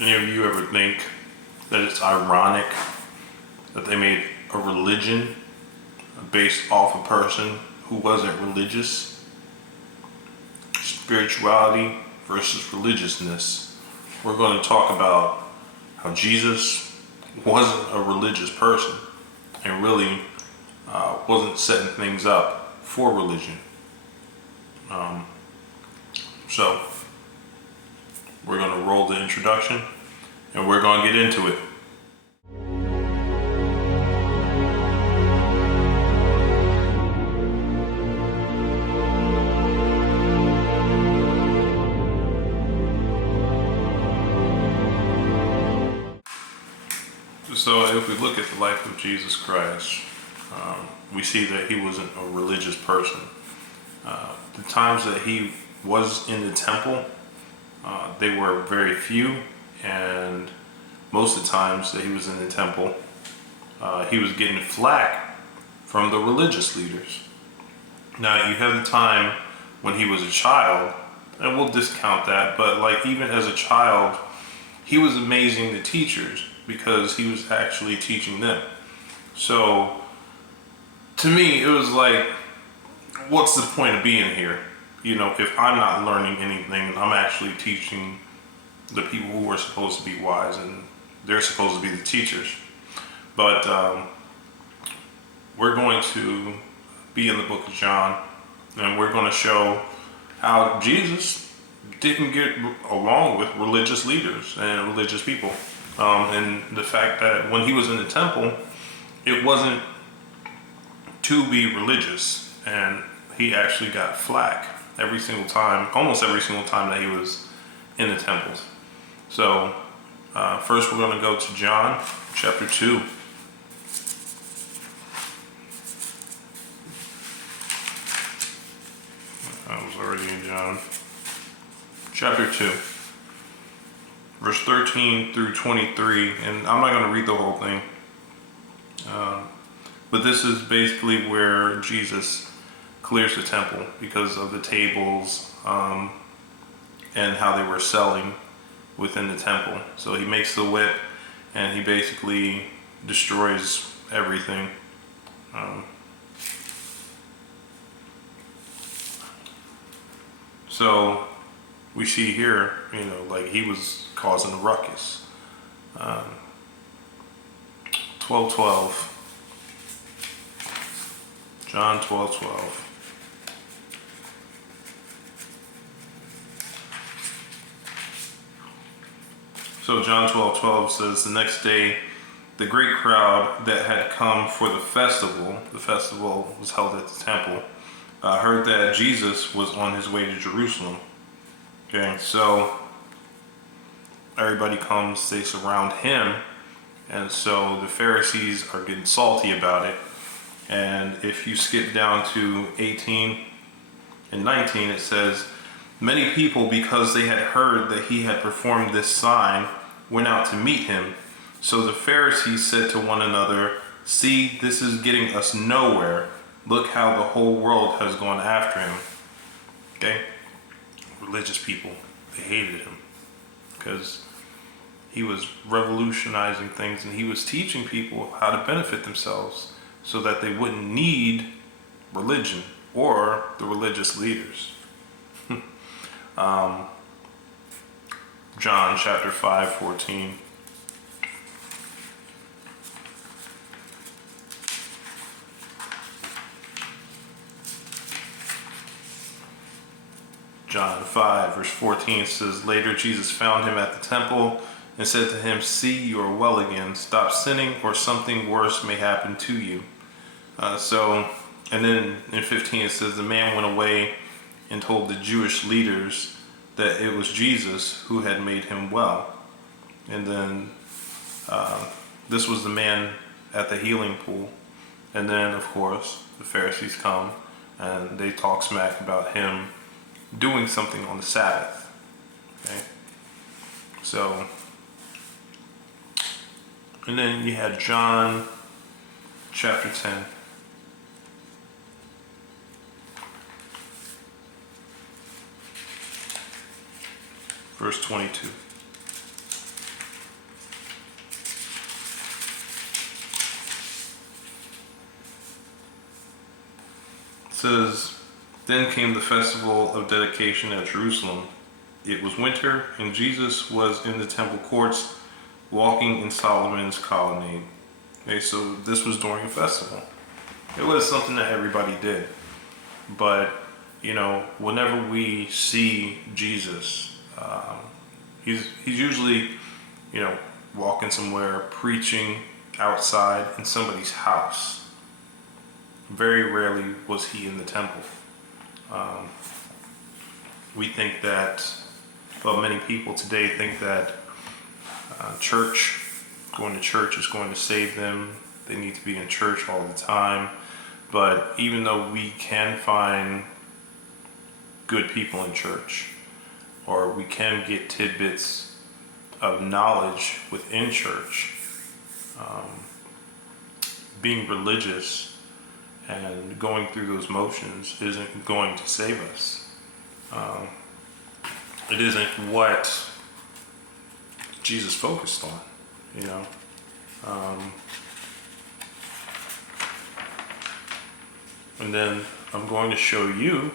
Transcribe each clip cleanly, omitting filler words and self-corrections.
Any of you ever think that it's ironic that they made a religion based off a person who wasn't religious? Spirituality versus religiousness. We're going to talk about how Jesus wasn't a religious person and really wasn't setting things up for religion. So we're going to roll the introduction and we're going to get into it. So if we look at the life of Jesus Christ, we see that he wasn't a religious person. The times that he was in the temple, they were very few, and most of the times that he was in the temple, he was getting flack from the religious leaders. Now you have the time when he was a child, and we'll discount that, but like even as a child, he was amazing to teachers because he was actually teaching them. So to me, it was like, what's the point of being here? You know, if I'm not learning anything, I'm actually teaching the people who are supposed to be wise, and they're supposed to be the teachers. But we're going to be in the book of John, and we're going to show how Jesus didn't get along with religious leaders and religious people. And the fact that when he was in the temple, it wasn't to be religious, and he actually got flack every single time, almost every single time that he was in the temples. So first we're going to go to John chapter 2. I was already in John chapter 2, verse 13 through 23, and I'm not going to read the whole thing, but this is basically where Jesus clears the temple because of the tables and how they were selling within the temple. So he makes the whip and he basically destroys everything. So we see here, you know, like he was causing a ruckus. 12:12. John 12:12. So John 12:12 says, the next day, the great crowd that had come for the festival was held at the temple, heard that Jesus was on his way to Jerusalem. Okay, so everybody comes, they surround him, and so the Pharisees are getting salty about it. And if you skip down to 18 and 19, it says, many people, because they had heard that he had performed this sign, went out to meet him. So the Pharisees said to one another, see, this is getting us nowhere. Look how the whole world has gone after him. Okay? Religious people, they hated him because he was revolutionizing things and he was teaching people how to benefit themselves so that they wouldn't need religion or the religious leaders. John chapter 5:14. John 5 verse 14 says, later Jesus found him at the temple and said to him, see, you are well again. Stop sinning or something worse may happen to you. And then in 15 it says, the man went away and told the Jewish leaders that it was Jesus who had made him well. And then this was the man at the healing pool. And then, of course, the Pharisees come and they talk smack about him doing something on the Sabbath. Okay? So, and then you had John chapter 10. Verse 22. says, then came the festival of dedication at Jerusalem. It was winter, and Jesus was in the temple courts, walking in Solomon's colonnade. Okay, so this was during a festival. It was something that everybody did. But, whenever we see Jesus, he's usually, walking somewhere, preaching outside in somebody's house. Very rarely was he in the temple. We think that, many people today think that going to church is going to save them. They need to be in church all the time. But even though we can find good people in church, or we can get tidbits of knowledge within church, being religious and going through those motions isn't going to save us. It isn't what Jesus focused on, and then I'm going to show you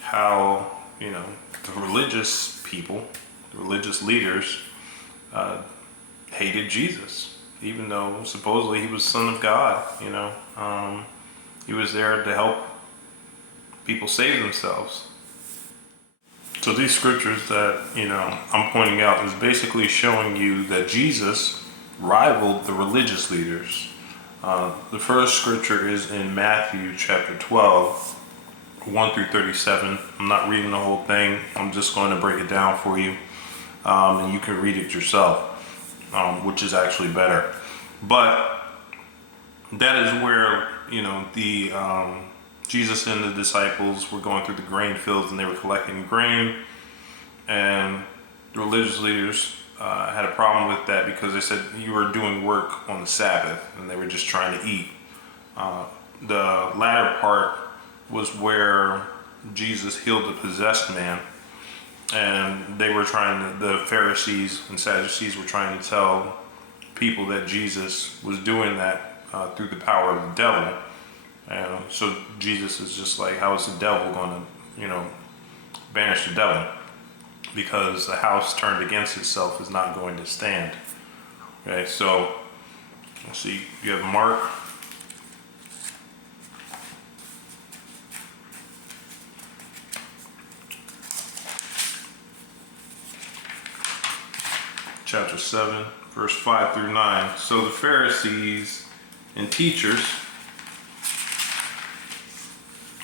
how, the religious people, the religious leaders, hated Jesus, even though supposedly he was Son of God. He was there to help people save themselves. So these scriptures that, I'm pointing out is basically showing you that Jesus rivaled the religious leaders. The first scripture is in Matthew chapter 12, 1 through 37. I'm not reading the whole thing. I'm just going to break it down for you. And you can read it yourself, which is actually better. But that is where, Jesus and the disciples were going through the grain fields, and they were collecting grain. And the religious leaders had a problem with that because they said you were doing work on the Sabbath, and they were just trying to eat. The latter part was where Jesus healed the possessed man, and the Pharisees and Sadducees were trying to tell people that Jesus was doing that through the power of the devil. So Jesus is just like, how is the devil going to, banish the devil? Because the house turned against itself is not going to stand. Okay, so let's see, you have Mark. Chapter 7, verse 5 through 9. So the Pharisees and teachers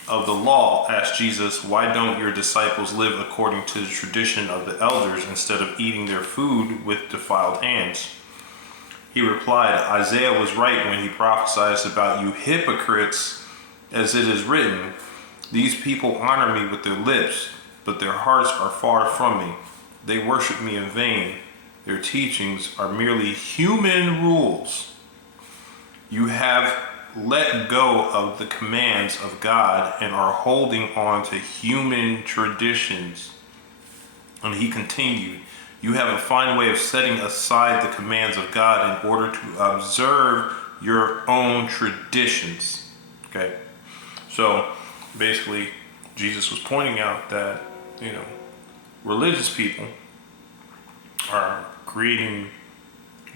of the law asked Jesus, why don't your disciples live according to the tradition of the elders instead of eating their food with defiled hands? He replied, Isaiah was right when he prophesied about you hypocrites, as it is written, these people honor me with their lips, but their hearts are far from me. They worship me in vain. Their teachings are merely human rules. You have let go of the commands of God and are holding on to human traditions. And he continued, you have a fine way of setting aside the commands of God in order to observe your own traditions. Okay, so basically Jesus was pointing out that, religious people are creating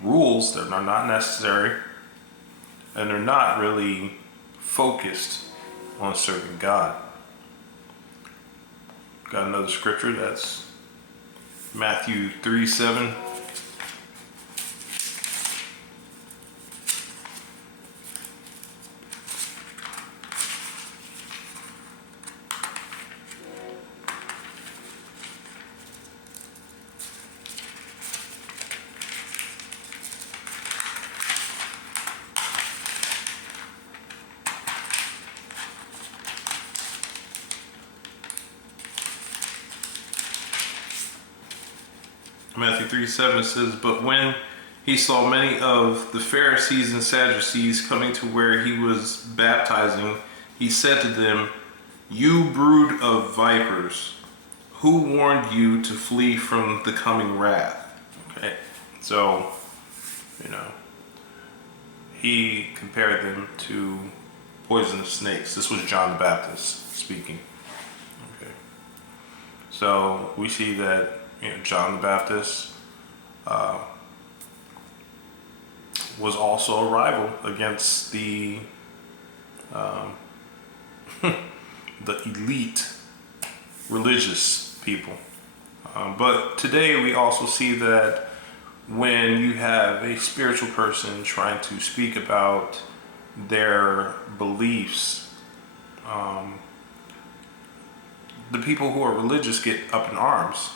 rules that are not necessary, and they're not really focused on serving God. Got another scripture, that's Matthew 3:7. Matthew 3:7 says, but when he saw many of the Pharisees and Sadducees coming to where he was baptizing, he said to them, you brood of vipers, who warned you to flee from the coming wrath? Okay, so, he compared them to poisonous snakes. This was John the Baptist speaking. Okay. So we see that John the Baptist was also a rival against the the elite religious people. But today we also see that when you have a spiritual person trying to speak about their beliefs, the people who are religious get up in arms.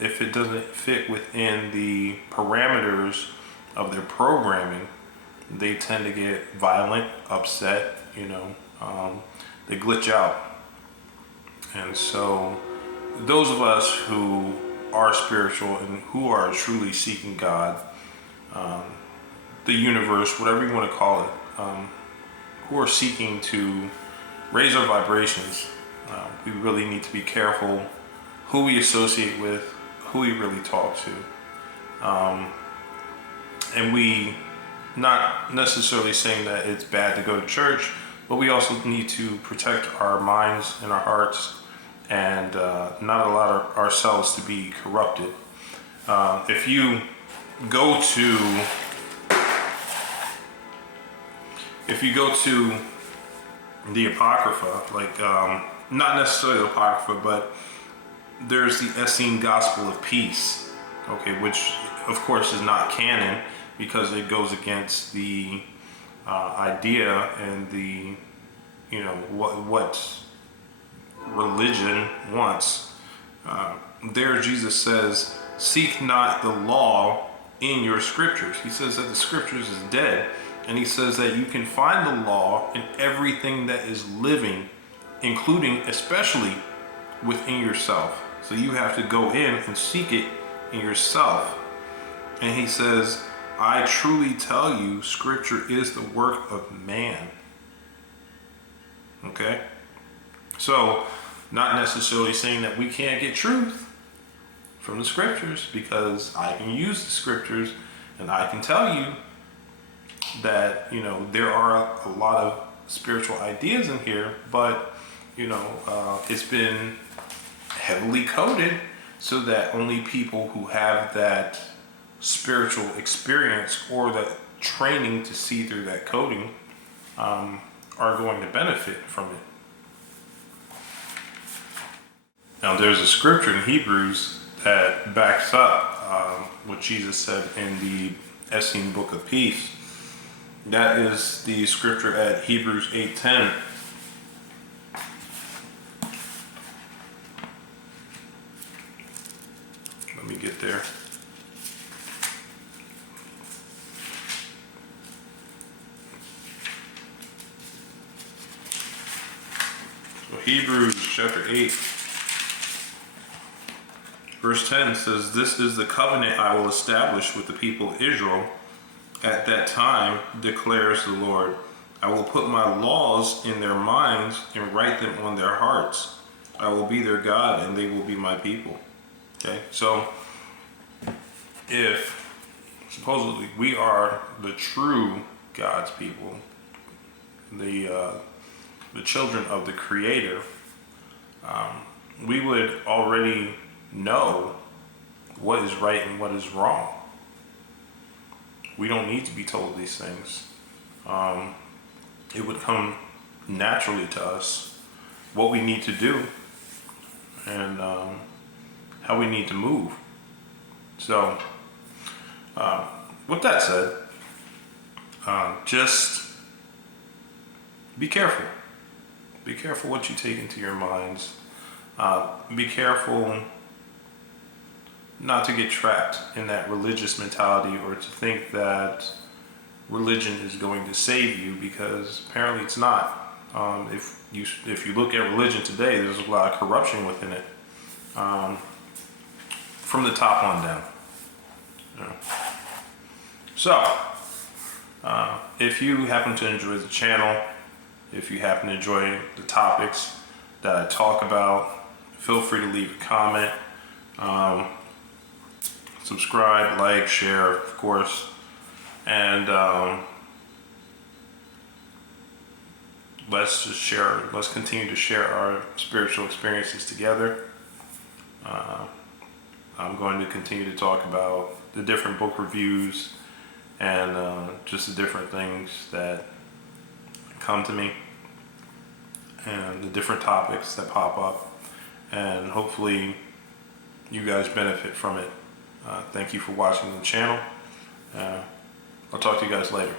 If it doesn't fit within the parameters of their programming, they tend to get violent, upset, they glitch out. And so those of us who are spiritual and who are truly seeking God, the universe, whatever you want to call it, who are seeking to raise our vibrations, we really need to be careful who we associate with, who we really talk to. And we, not necessarily saying that it's bad to go to church, but we also need to protect our minds and our hearts and not allow ourselves to be corrupted. If you go to the Apocrypha, like not necessarily the Apocrypha, but there's the Essene Gospel of Peace, okay, which of course is not canon because it goes against the idea and the what religion wants. There Jesus says, seek not the law in your scriptures. He says that the scriptures is dead, and he says that you can find the law in everything that is living, including especially within yourself. So you have to go in and seek it in yourself. And he says, I truly tell you, scripture is the work of man. Okay? So, not necessarily saying that we can't get truth from the scriptures, because I can use the scriptures and I can tell you that, there are a lot of spiritual ideas in here, but, it's been heavily coded so that only people who have that spiritual experience or that training to see through that coding are going to benefit from it. Now, there's a scripture in Hebrews that backs up what Jesus said in the Essene Book of Peace. That is the scripture at Hebrews 8:10. Let me get there. So Hebrews chapter 8. Verse 10 says, this is the covenant I will establish with the people of Israel at that time, declares the Lord. I will put my laws in their minds and write them on their hearts. I will be their God and they will be my people. Okay, so if supposedly we are the true God's people, the children of the Creator, we would already know what is right and what is wrong. We don't need to be told these things. It would come naturally to us what we need to do and how we need to move. So, with that said, just be careful. Be careful what you take into your minds. Be careful not to get trapped in that religious mentality or to think that religion is going to save you, because apparently it's not. If you look at religion today, there's a lot of corruption within it, from the top on down. So, if you happen to enjoy the channel, if you happen to enjoy the topics that I talk about, feel free to leave a comment. Subscribe, like, share, of course, and let's continue to share our spiritual experiences together. I'm going to continue to talk about the different book reviews and just the different things that come to me and the different topics that pop up, and hopefully you guys benefit from it. Thank you for watching the channel. I'll talk to you guys later.